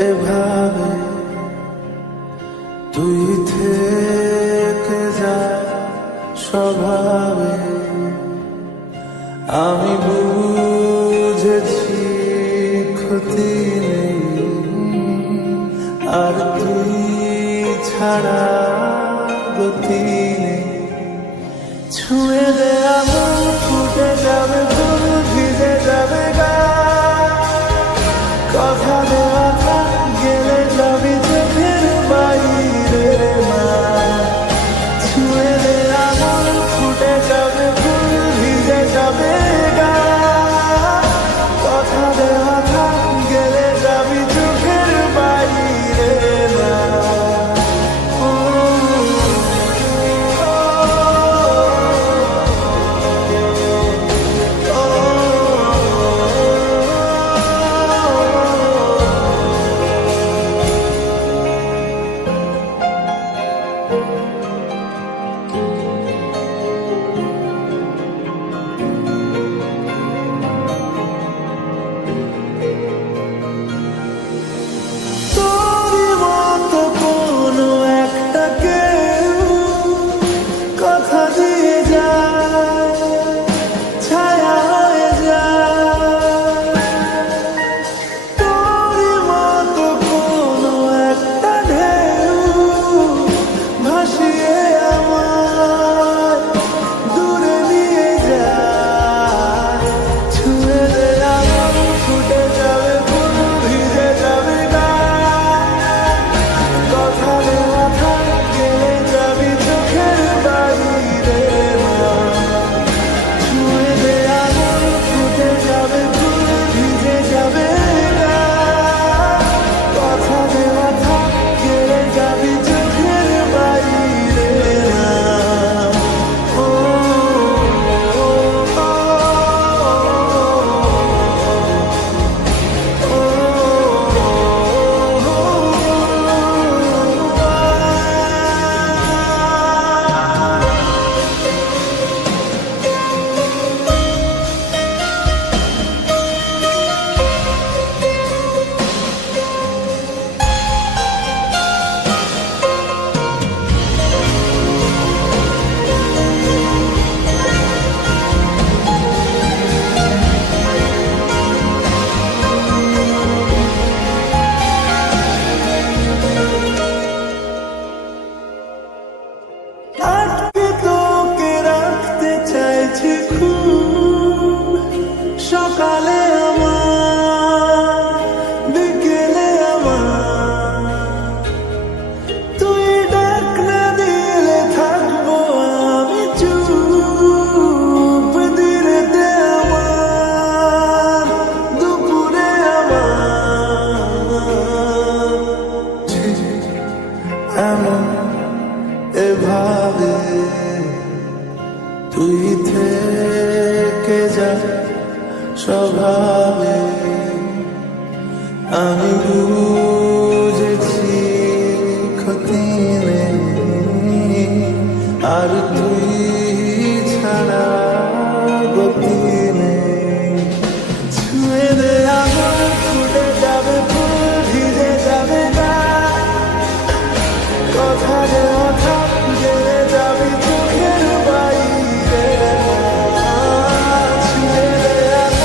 এভাবে স্বভাবে আমি ক্ষতি আর তুই ছাড়া ছুঁয়ে দেয়া ফুটে যা তুই থেকে যা স্বভাবে। আমি বুঝেছি ক্ষতি নেই। আর তুই